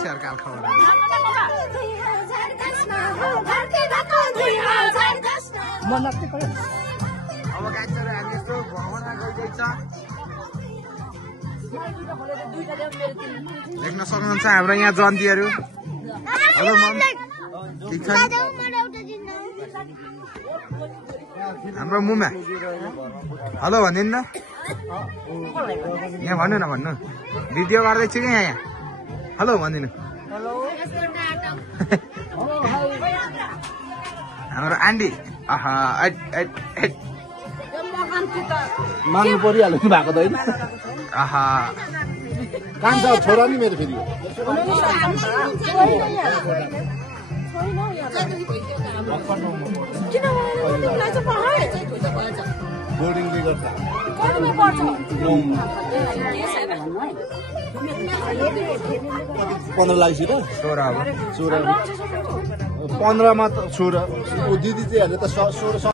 मान्छेहरु काल खबर अब गाइसहरु हामी यस्तो भ्रमणमा गइदैछ देख्न सक्नुहुन्छ हाम्रो यहाँ जन्तीहरु हेलो मम ठीक छ हाम्रो मुमा हेलो भनिदिनु न यहाँ भन्नु न भन्नु भिडियो गर्दैछु कि यहाँ हेलो भनिदिनु हाम्रो आन्टी आहा माग्नु परिहाल्यो नि भएको त होइन आहा कान्छ छोरा नि मेरो फेरि बोर्डिङले गर्दा 15 लागिसक्यो 16 अब 15 मा त 16 दिदी चाहिँ हेर्दा त 16